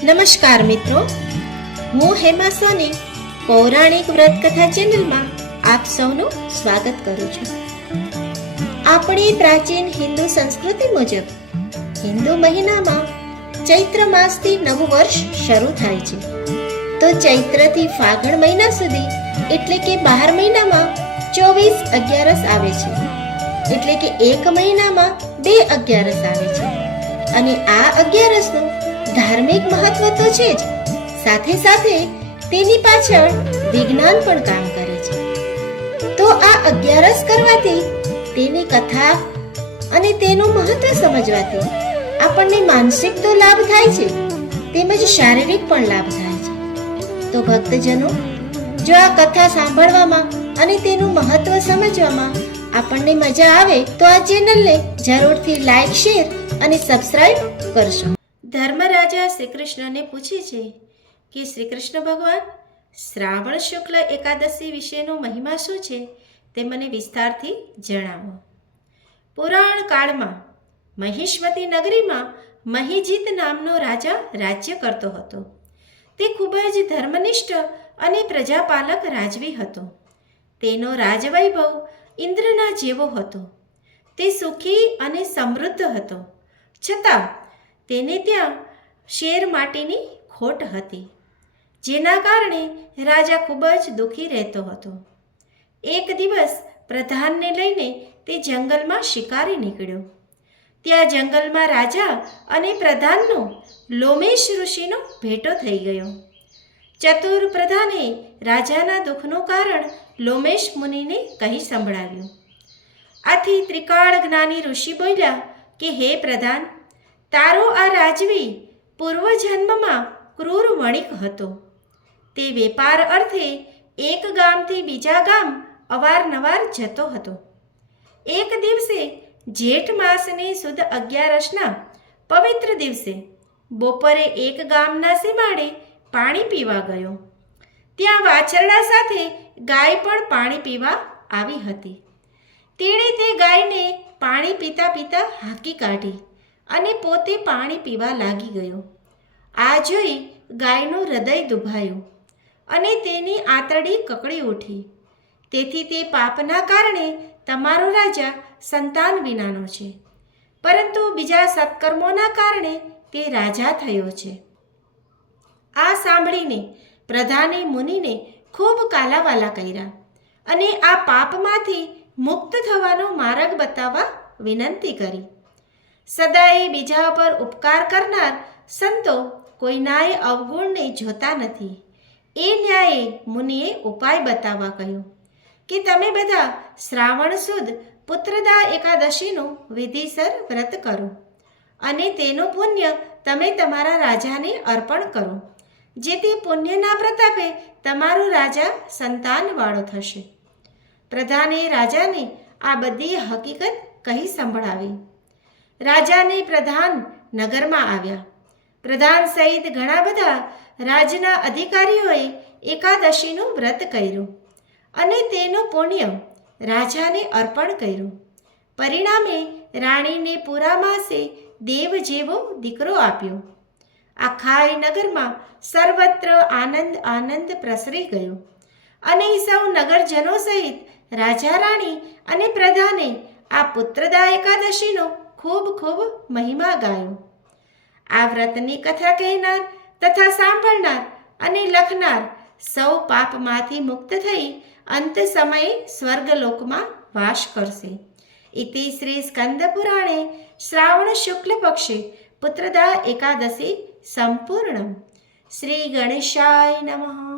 નમસ્કાર મિત્રો, હું હેમા સોની પૌરાણિક વ્રત કથા ચેનલમાં આપ સૌનું સ્વાગત કરું છું. આપણી પ્રાચીન હિન્દુ સંસ્કૃતિ મુજબ હિન્દુ મહિનામાં ચૈત્ર માસથી નવું વર્ષ શરૂ થાય છે. તો ચૈત્રથી ફાગણ મહિના સુધી એટલે કે 12 મહિનામાં 24 અગિયારસ આવે છે. એટલે કે એક મહિનામાં 2 અગિયારસ આવે છે. અને આ અગિયારસનું ધાર્મિક મહત્વ તો છે જ, સાથે સાથે તેની પાછળ વિજ્ઞાન પણ કામ કરે છે. તો આ અગિયારસ કરવાથી, તેની કથા અને તેનું મહત્વ સમજવાથી આપણને માનસિક તો લાભ થાય છે, તેમજ શારીરિક પણ લાભ થાય છે. તો ભક્તજનો, જો આ કથા સાંભળવામાં અને તેનું મહત્વ સમજવામાં આપણને મજા આવે તો આ ચેનલને જરૂરથી લાઈક, શેર અને સબસ્ક્રાઇબ કરશો. ધર્મરાજા શ્રી કૃષ્ણને પૂછે છે કે શ્રી કૃષ્ણ ભગવાન, શ્રાવણ શુક્લ એકાદશી વિશેનો મહિમા શું છે તે મને વિસ્તારથી જણાવો. પુરાણ કાળમાં મહિષ્મતી નગરીમાં મહિજીત નામનો રાજા રાજ્ય કરતો હતો. તે ખૂબ જ ધર્મનિષ્ઠ અને પ્રજાપાલક રાજવી હતો. તેનો રાજવૈભવ ઇન્દ્રના જેવો હતો. તે સુખી અને સમૃદ્ધ હતો, છતાં તેને ત્યાં શેર માટેની ખોટ હતી, જેના કારણે રાજા ખૂબ જ દુઃખી રહેતો હતો. એક દિવસ પ્રધાનને લઈને તે જંગલમાં શિકારી નીકળ્યો. ત્યાં જંગલમાં રાજા અને પ્રધાનનો લોમેશ ઋષિનો ભેટો થઈ ગયો. ચતુર પ્રધાને રાજાના દુઃખનું કારણ લોમેશ મુનિને કહી સંભળાવ્યું. આથી ત્રિકાળ જ્ઞાની ઋષિ બોલ્યા કે હે પ્રધાન, તારો આ રાજવી પૂર્વજન્મમાં ક્રૂર વણિક હતો. તે વેપાર અર્થે એક ગામથી બીજા ગામ અવારનવાર જતો હતો. એક દિવસે જેઠ માસની સુદ અગિયારસના પવિત્ર દિવસે બપોરે એક ગામના સીમાડે પાણી પીવા ગયો. ત્યાં વાછરડા સાથે ગાય પણ પાણી પીવા આવી હતી. તેણે તે ગાયને પાણી પીતા પીતા હાંકી કાઢી અને પોતે પાણી પીવા લાગી ગયો. આ જોઈ ગાયનું હૃદય દુભાયું અને તેની આંતરડી કકડી ઉઠી. તેથી તે પાપના કારણે તમારો રાજા સંતાન વિનાનો છે, પરંતુ બીજા સત્કર્મોના કારણે તે રાજા થયો છે. આ સાંભળીને પ્રધાને મુનિને ખૂબ કાલાવાલા કર્યા અને આ પાપમાંથી મુક્ત થવાનો માર્ગ બતાવવા વિનંતી કરી. સદાય બીજા પર ઉપકાર કરનાર સંતો કોઈનાય અવગુણને જોતા નથી. એ ન્યાયે મુનિએ ઉપાય બતાવવા કહ્યું કે તમે બધા શ્રાવણ સુદ પુત્રદા એકાદશીનું વિધિસર વ્રત કરો અને તેનું પુણ્ય તમે તમારા રાજાને અર્પણ કરો, જેથી પુણ્યના પ્રતાપે તમારું રાજા સંતાનવાળો થશે. પ્રધાને રાજાને આ બધી હકીકત કહી સંભળાવી. રાજાને પ્રધાન નગરમાં આવ્યા. પ્રધાન સહિત ઘણા બધા રાજના અધિકારીઓએ એકાદશીનું વ્રત કર્યું અને તેનું પુણ્ય રાજાને અર્પણ કર્યું. પરિણામે રાણીને પૂરા માસે દેવ જેવો દીકરો આપ્યો. આખા નગરમાં સર્વત્ર આનંદ આનંદ પ્રસરી ગયો અને સૌ નગરજનો સહિત રાજા, રાણી અને પ્રધાને આ પુત્રદા એકાદશીનો ખૂબ ખૂબ મહિમા ગાયો. આ વ્રતની કથા કહેનાર તથા સાંભળનાર અને લખનાર સૌ પાપમાંથી મુક્ત થઈ અંત સમયે સ્વર્ગલોકમાં વાસ કરશે. ઇતિ શ્રી સ્કંદ પુરાણે શ્રાવણ શુક્લ પક્ષે પુત્રદા એકાદશી સંપૂર્ણમ. શ્રી ગણેશાય નમઃ.